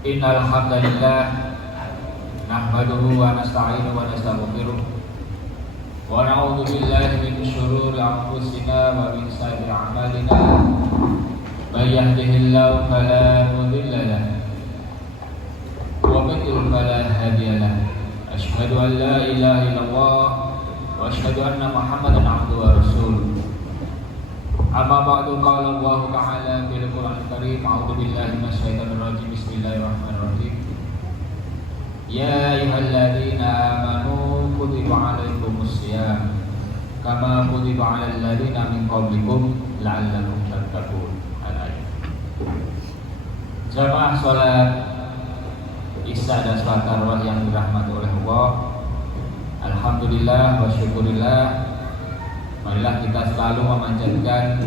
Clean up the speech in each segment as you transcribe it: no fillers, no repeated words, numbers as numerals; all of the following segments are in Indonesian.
Innal hamdalillah nahmaduhu wa nasta'inuhu wa nastaghfiruh wa na'udzu billahi min shururi anfusina wa min sayyi'ati a'malina may yahdihillahu fala mudilla lahu wa man yudlil fala hadiya lahu asyhadu an la ilaha illallah wa asyhadu anna Muhammadan 'abduhu wa rasuluh. Amma ba'du, qala Allah ta'ala fil Qur'anil Karim, a'udzu billahi minasyaitonir rajim. Bismillahirrahmanirrahim. Ya ayyuhalladzina amanu kutiba 'alaikumus shiyam kama kutiba 'alal ladzina min qablikum la'allakum tattaqun. Al-ayat. Jamaah salat Isya dan salat tarawih yang dirahmati oleh Allah. Alhamdulillah wa syukurillah. Marilah kita selalu memanjatkan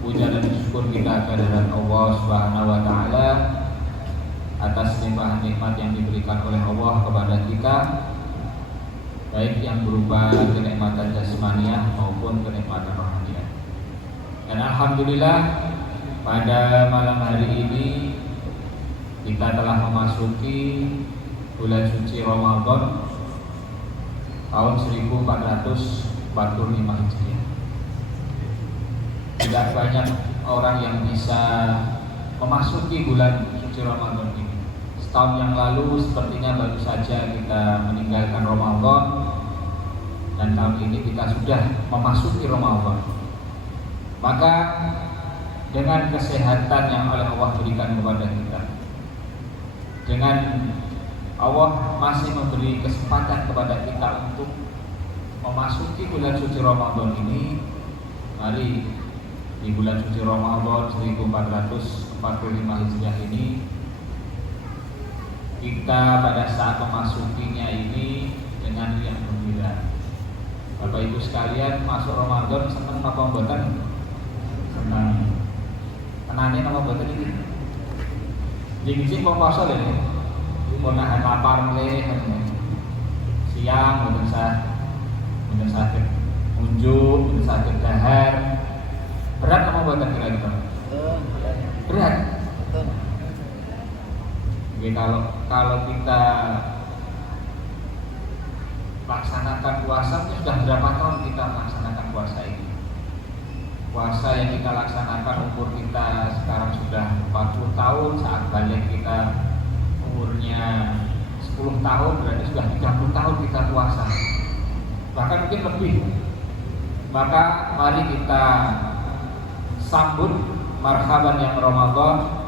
puja dan syukur kita kehadirat Allah Subhanahu wa taala atas nikmat-nikmat yang diberikan oleh Allah kepada kita, baik yang berupa kenikmatan jasmaniah maupun kenikmatan rohaniah. Dan alhamdulillah pada malam hari ini kita telah memasuki bulan suci Ramadan tahun 1445 Hijriah. Tidak banyak orang yang bisa memasuki bulan suci Ramadan ini. Setahun yang lalu sepertinya baru saja kita meninggalkan Ramadan, dan tahun ini kita sudah memasuki Ramadan. Maka dengan kesehatan yang oleh Allah berikan kepada kita, dengan Allah masih memberi kesempatan kepada kita untuk memasuki bulan suci Ramadan ini, mari di bulan suci Ramadan 1445 Hijriah ini kita pada saat memasukinya ini dengan riang gembira. Bapak Ibu sekalian, masuk Ramadan senang apa mboten? Senang. Tenane napa mboten iki? Jeng-jeng kok poso lho. Mun nahan lapar mleh siang mboten sah. Mungkin sakit unjuk, mungkin sakit dahar. Berat apa buatan kira-kira? Berat. Jadi kalau kita laksanakan puasa, ini sudah berapa tahun kita melaksanakan puasa ini? Puasa yang kita laksanakan umur kita sekarang sudah 40 tahun, saat balik kita umurnya 10 tahun, berarti sudah 30 tahun kita puasa. Bahkan mungkin lebih. Maka mari kita sambut marhaban yang Ramadan.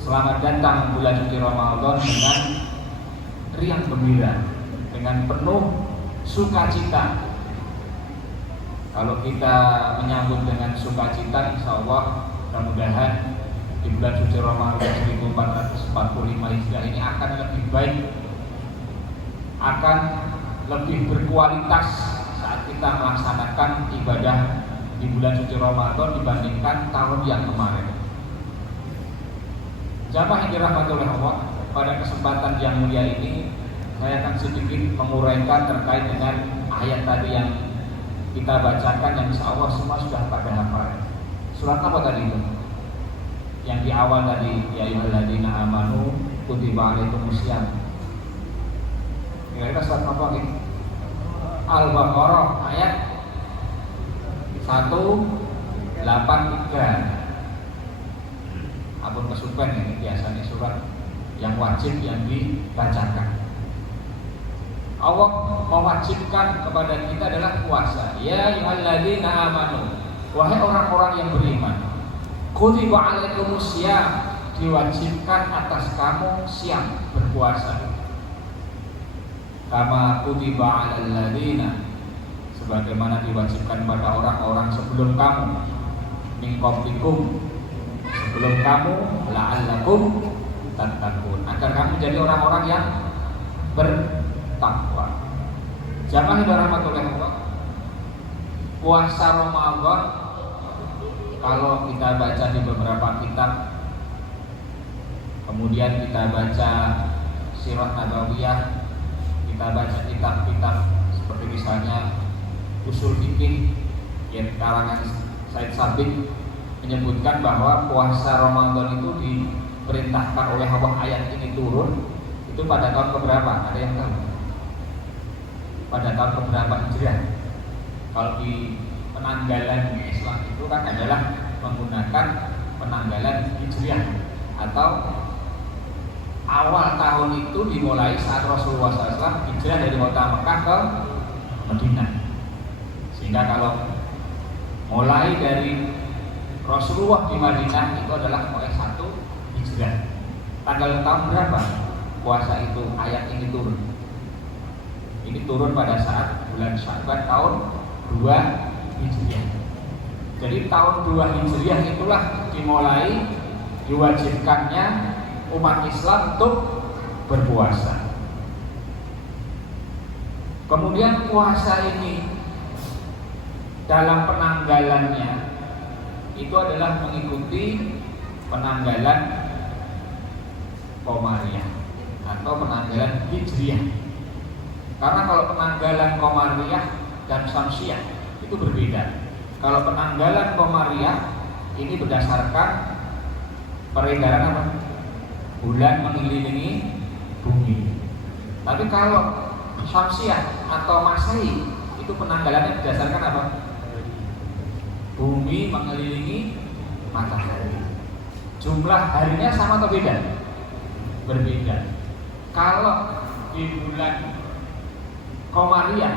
Selamat datang bulan suci Ramadan dengan riang gembira, dengan penuh sukacita. Kalau kita menyambut dengan sukacita, insya Allah mudah-mudahan di bulan suci Ramadan 1445 Hijriah ini akan lebih baik, akan lebih berkualitas saat kita melaksanakan ibadah di bulan suci Ramadan dibandingkan tahun yang kemarin. Jamaah yang dirahmati oleh Allah, pada kesempatan yang mulia ini saya akan sedikit menguraikan terkait dengan ayat tadi yang kita bacakan, yang insya Allah semua sudah pada hafal. Surat apa tadi itu? Yang di awal tadi, ya ayyuhalladzina amanu kutiba alaikumus syiyam. Kira-kira surat apa ini? Al-Baqarah ayat 183. Ampun kesupen, ini biasanya surat yang wajib yang dibacakan. Allah mewajibkan kepada kita adalah puasa. Ya ayyuhalladzina amanu, wahai orang-orang yang beriman, kutiba alaikumus syiyam, diwajibkan atas kamu syiyam, berpuasa. Kama kutiba 'alal ladzina, sebagaimana diwajibkan pada orang-orang sebelum kamu, min qablikum, sebelum kamu, la'allakum tattaqun, agar kamu jadi orang-orang yang bertakwa. Jamaah yang dirahmati oleh Allah, puasa Ramadan kalau kita baca di beberapa kitab, kemudian kita baca Sirah Nabawiyah, kita baca kitab-kitab seperti misalnya Usul Fikih yang karangan Said Sabiq, menyebutkan bahwa puasa Ramadan itu diperintahkan oleh Allah ayat ini turun itu pada tahun keberapa? Ada yang tahu? Pada tahun keberapa Hijriah? Kalau di penanggalan Islam itu kan adalah menggunakan penanggalan Hijriah, atau awal tahun itu dimulai saat Rasulullah SAW hijrah dari kota Mekah ke Madinah. Sehingga kalau mulai dari Rasulullah di Madinah itu adalah mulai 1 Hijrah. Tanggal tahun berapa puasa itu ayat ini turun? Ini turun pada saat bulan Sya'ban tahun 2 Hijriah. Jadi tahun 2 Hijriah itulah dimulai diwajibkannya umat Islam untuk berpuasa. Kemudian puasa ini dalam penanggalannya itu adalah mengikuti penanggalan Qamariyah atau penanggalan Hijriah. Karena kalau penanggalan Qamariyah dan Syamsiyah itu berbeda. Kalau penanggalan Qamariyah ini berdasarkan peredaran apa? Bulan mengelilingi bumi. Tapi kalau Syamsiyah atau Masehi itu penanggalannya berdasarkan apa? Bumi mengelilingi matahari. Jumlah harinya sama atau beda? Berbeda. Kalau di bulan Qamariyah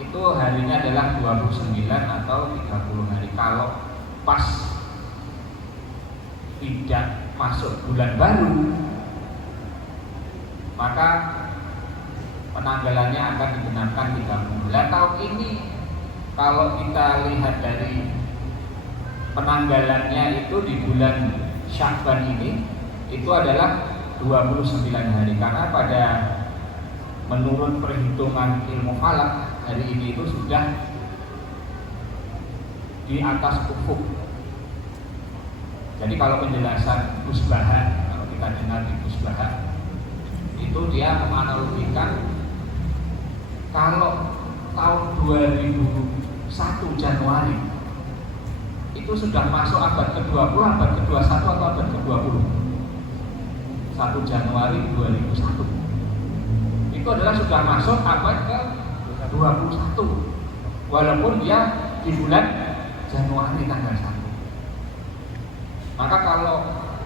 itu harinya adalah 29 atau 30 hari. Kalau pas tidak masuk bulan baru, maka penanggalannya akan digunakan 30 bulan. Tahun ini kalau kita lihat dari penanggalannya itu di bulan Sya'ban ini itu adalah 29 hari, karena pada menurut perhitungan ilmu falak hari ini itu sudah di atas ufuk. Jadi kalau penjelasan Kusbaha, kalau kita dengar di Kusbaha itu dia menganalogikan kalau tahun 2001 Januari itu sudah masuk abad ke-20, abad ke-21 atau abad ke-20. 1 Januari 2001 itu adalah sudah masuk abad ke-21, walaupun dia di bulan Januari tanggal 1. Maka kalau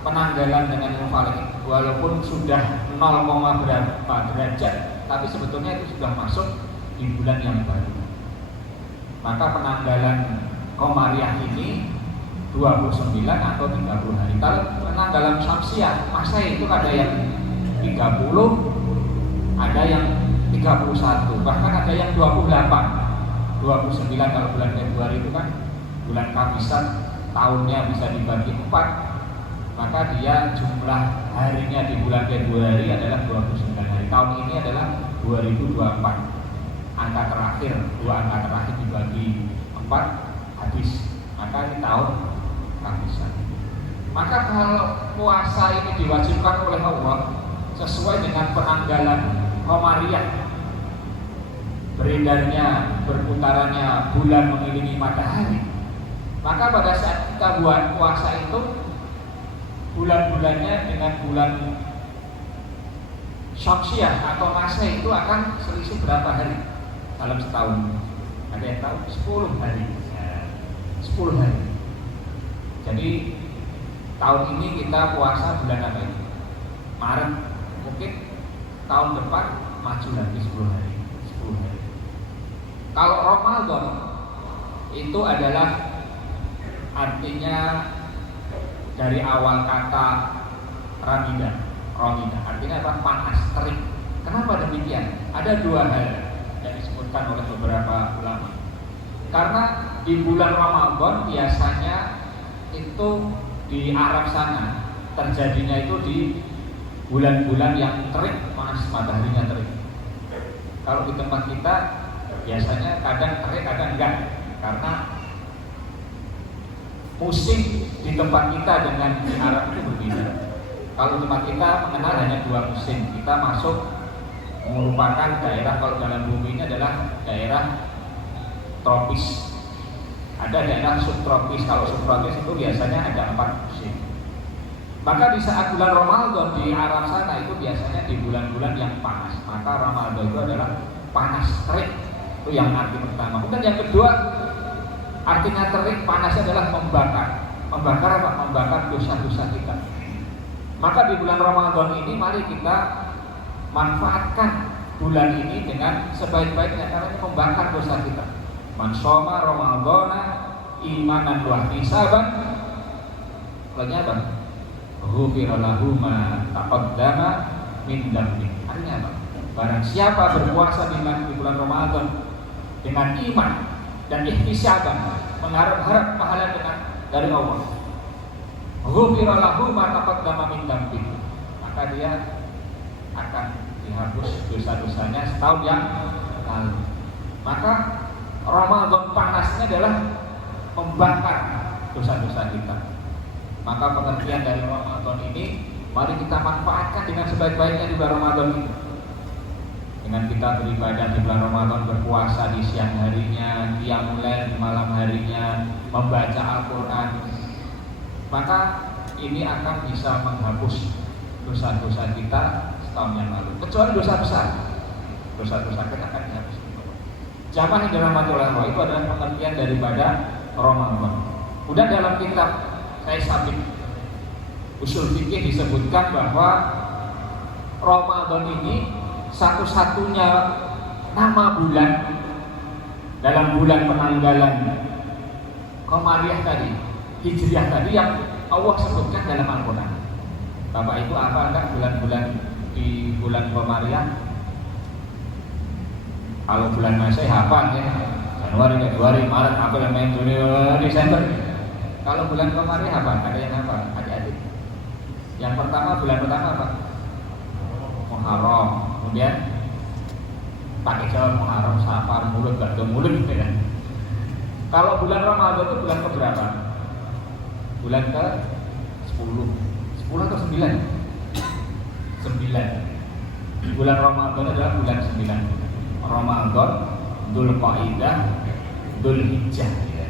penanggalan dengan ilmu falak walaupun sudah 0, berapa derajat, tapi sebetulnya itu sudah masuk di bulan yang baru. Maka penanggalan Qamariyah ini 29 atau 30 hari. Kalau penanggalan Syamsiyah, masa itu ada yang 30, ada yang 31, bahkan ada yang 28, 29. Kalau bulan Februari itu kan bulan Kabisan, tahunnya bisa dibagi 4, maka dia jumlah harinya di bulan Februari adalah 29 hari. Tahun ini adalah 2024. Angka terakhir, 2 angka terakhir dibagi 4 habis, maka ini tahun Kabisan. Maka kalau puasa ini diwajibkan oleh Allah sesuai dengan penanggalan Qamariyah, beredarnya, berputarannya bulan mengelilingi matahari, maka pada saat kita buat puasa itu bulan-bulannya dengan bulan Syamsiyah atau Masehi itu akan selisih berapa hari dalam setahun? Ada yang tahu? 10 hari. 10 hari. Jadi tahun ini kita puasa bulan apa ini? Maret. Mungkin tahun depan maju lagi 10 hari. 10 hari. Kalau Ramadan itu adalah artinya dari awal kata Ramida, artinya apa? Panas, terik. Kenapa demikian? Ada 2 hal yang disebutkan oleh beberapa ulama. Karena di bulan Ramadan biasanya itu di Arab sana terjadinya itu di bulan-bulan yang terik, panas, mataharinya terik. Kalau di tempat kita biasanya kadang terik, kadang enggak, karena musim di tempat kita dengan di Arab itu berbeda. Kalau tempat kita mengenal hanya 2 musim. Kita masuk merupakan daerah, kalau dalam bumi ini adalah daerah tropis. Ada daerah subtropis. Kalau subtropis itu biasanya ada 4 musim. Maka di saat bulan Ramadan di Arab sana itu biasanya di bulan-bulan yang panas. Maka Ramadan itu adalah panas terik. Itu yang arti pertama. Kemudian yang kedua, artinya terik panas adalah membakar. Membakar apa? Membakar dosa-dosa kita. Maka di bulan Ramadan ini mari kita manfaatkan bulan ini dengan sebaik-baiknya, karena membakar dosa kita. Man shoma Ramadhana imanan wa ihtisaban, artinya apa? Ghufira lahu ma taqaddama min dhanbi. Artinya apa? Barang siapa berpuasa di bulan Ramadan dengan iman dan ihtisaban, mengharap pahala dari Allah, ghufira lahu ma taqaddama min dhanbi, maka dia akan dihapus dosa-dosanya setahun yang lalu. Maka Ramadan panasnya adalah membakar dosa-dosa kita. Maka pengertian dari Ramadan ini mari kita manfaatkan dengan sebaik-baiknya di bulan Ramadan ini. Dengan kita beribadah di bulan Ramadan, berpuasa di siang harinya, qiyamul lail di malam harinya, membaca Al-Quran, maka ini akan bisa menghapus dosa-dosa kita setahun yang lalu. Kecuali dosa besar, dosa-dosa kita akan dihapus. Jamaah yang dirahmati Allah, itu adalah pengertian daripada Ramadan. Udah dalam kitab saya sabit usul fikih disebutkan bahwa Ramadan ini satu-satunya nama bulan dalam bulan penanggalan Qamariyah tadi, Hijriah tadi yang Allah sebutkan dalam Al-Quran. Bapak itu apa enggak bulan-bulan di bulan Qamariyah? Kalau bulan Masehi hafal ya, Januari, Februari, Maret, April, Mei, Juni, Desember. Kalau bulan Qamariyah apa? Ada yang apa? Adik-adik. Yang pertama, bulan pertama apa? Muharram. Kemudian pakai Jawa Muharram, Safar, Mulut, Ba'da Mulut gitu kan. Kalau bulan Ramadan itu bulan keberapa? Bulan ke 10. 10 atau 9? 9. Bulan Ramadan adalah bulan 9. Ramadan, Dzulqa'dah, Dzulhijjah ya.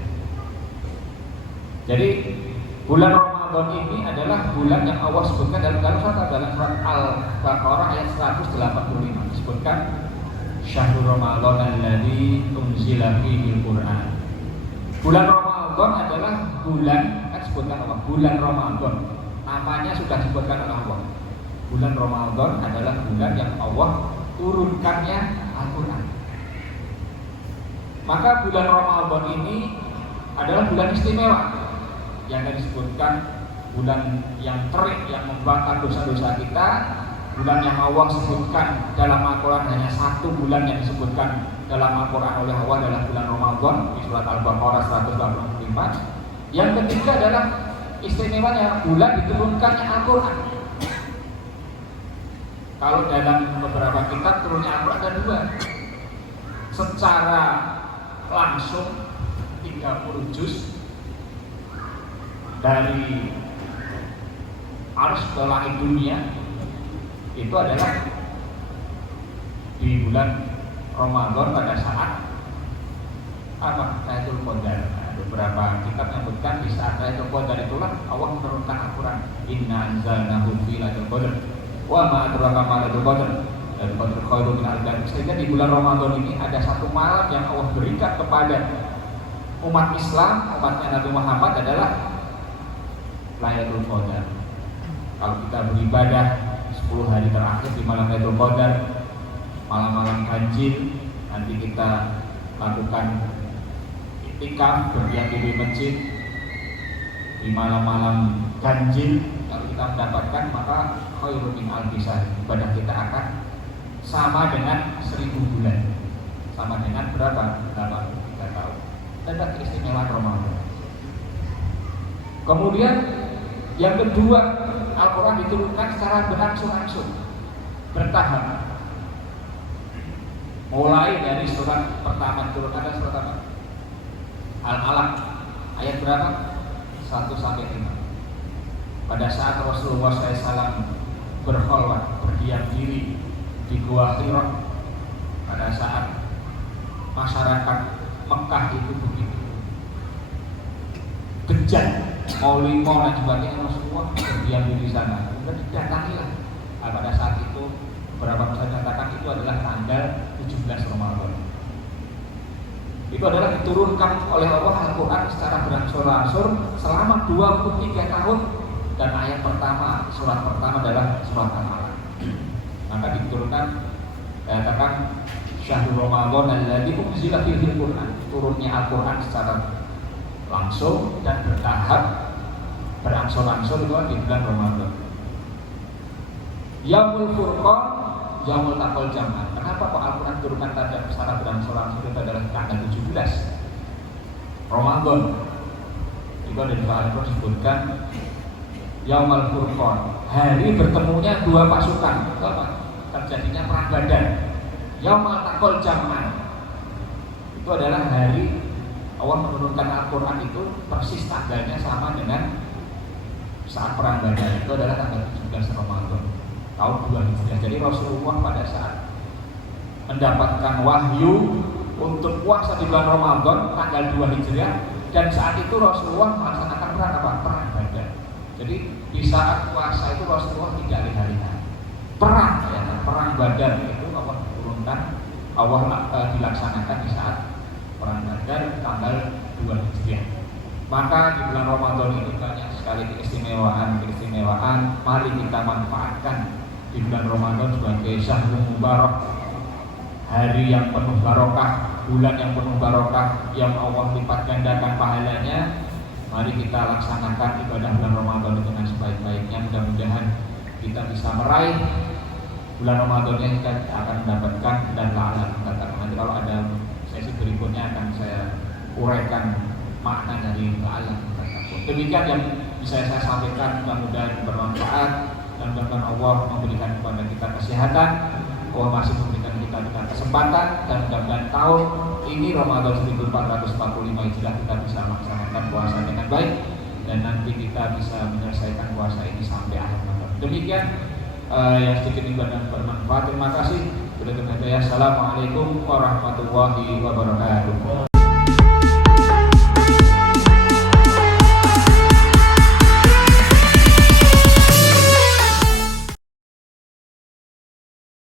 Jadi bulan Ramadan ini adalah bulan yang Allah sebutkan dalam surat Al-Baqarah ayat 185, disebutkan Syahrul Ramadan alladzi unzila fihi al-Qur'an. Bulan Ramadan adalah bulan, disebutkan Allah, bulan Ramadan. Namanya sudah disebutkan oleh Allah. Bulan Ramadan adalah bulan yang Allah turunkannya Al-Quran. Maka bulan Ramadan ini adalah bulan istimewa yang disebutkan bulan yang terik, yang membakar dosa-dosa kita. Bulan yang Allah sebutkan dalam Al-Quran, hanya satu bulan yang disebutkan dalam Al-Quran oleh Allah adalah bulan Ramadan di surat Al-Baqarah 185. Yang ketiga adalah istimewanya bulan diturunkannya Al-Quran. Kalau dalam beberapa kitab turunnya Al-Quran ada dua. Secara langsung 30 juz dari Arsy ke langit dunia, itu adalah di bulan Ramadan pada saat apa? Lailatul Qadar. Beberapa kitab menyebutkan di saat Lailatul Qadar itulah Allah menurunkan Al-Quran. Inna anzalnahu fi Lailatul Qadar wa ma adraka ma Lailatul Qadar dan Qadar khairun min alfi syahr. Sehingga di bulan Ramadan ini ada satu malam yang Allah berikan kepada umat Islam, umatnya Nabi Muhammad, adalah Lailatul Qadar. Kalau kita beribadah 10 hari terakhir di malam Lailatul Qadar, malam-malam ganjil, nanti kita lakukan iktikaf, berdiam diri di masjid di malam-malam ganjil. Kalau kita mendapatkan, maka khairun min alfi syahr, ibadah kita akan sama dengan 1000 bulan, sama dengan berapa? 3 tahun. Tentang keistimewaan Ramadan. Kemudian yang kedua, Al-Quran diturunkan secara berangsur-angsur, bertahap. Mulai dari surat pertama diturunkan, ada surat apa? Al-Alaq, ayat berapa? 1-5. Pada saat Rasulullah SAW berkholwat, berdiam diri di Gua Hira, pada saat masyarakat Mekah itu begitu kejam, mau limo dan sebagainya, semua berdiam diri di sana. Kemudian didatangilah. Pada saat itu beberapa besar katakan itu adalah tanggal 17 Ramadan. Itu adalah diturunkan oleh Allah Al-Quran secara berangsur-angsur selama 23 tahun, dan ayat pertama, surat pertama adalah surat Al-Alaq. Maka diturunkan, katakan Syahrul Ramadan alladzi unzila fihi Al-Quran, turunnya Al-Quran secara langsung dan bertahap, berangsur-angsur itu di bulan Ramadan. Yaumul Furqan, Yaumul Taqal Jam'an. Kenapa kok Al-Quran turunkan secara berangsur-angsur? Itu adalah tanggal 17 Ramadan. Itu ada di Al-Quran disebutkan Yaumul Furqan, hari bertemunya dua pasukan. Itu apa? Terjadinya perang Badar. Yaumul Taqal Jam'an, itu adalah hari Allah menurunkan Al-Quran itu persis tanggalnya sama dengan saat perang Badar. Itu adalah tanggal 17 Ramadan tahun 2 Hijriah. Jadi Rasulullah pada saat mendapatkan wahyu untuk puasa di bulan Ramadan tanggal 2 Hijriah, dan saat itu Rasulullah melaksanakan perang apa? Perang Badar. Jadi di saat puasa itu Rasulullah tidak lihat-lihat. Perang, ya, perang Badar itu Allah turunkan, Allah dilaksanakan di saat perang Badar tanggal 2 Hijriah. Maka di bulan Ramadan ini banyak sekali keistimewaan. Mari kita manfaatkan di bulan Ramadan sebagai syahrul mubarak, hari yang penuh barokah, bulan yang penuh barokah, yang Allah lipat gandakan pahalanya. Mari kita laksanakan ibadah bulan Ramadan dengan sebaik-baiknya. Mudah-mudahan kita bisa meraih bulan Ramadan yang kita akan mendapatkan dan la'ala mendatang. Nanti kalau ada sesi berikutnya akan saya uraikan makna dari la'ala mendatang. Demikian yang bisa saya sampaikan, mudah-mudahan bermanfaat dan mudah-mudahan Allah memberikan kepada kita kesehatan, Allah masih memberikan kita kesempatan, dan mudah-mudahan tahun ini Ramadan 1445 Hijriah kita bisa melaksanakan puasa dengan baik, dan nanti kita bisa menyelesaikan puasa ini sampai akhir Ramadan. Demikian yang sedikit ini bermanfaat. Terima kasih. Assalamualaikum warahmatullahi wabarakatuh.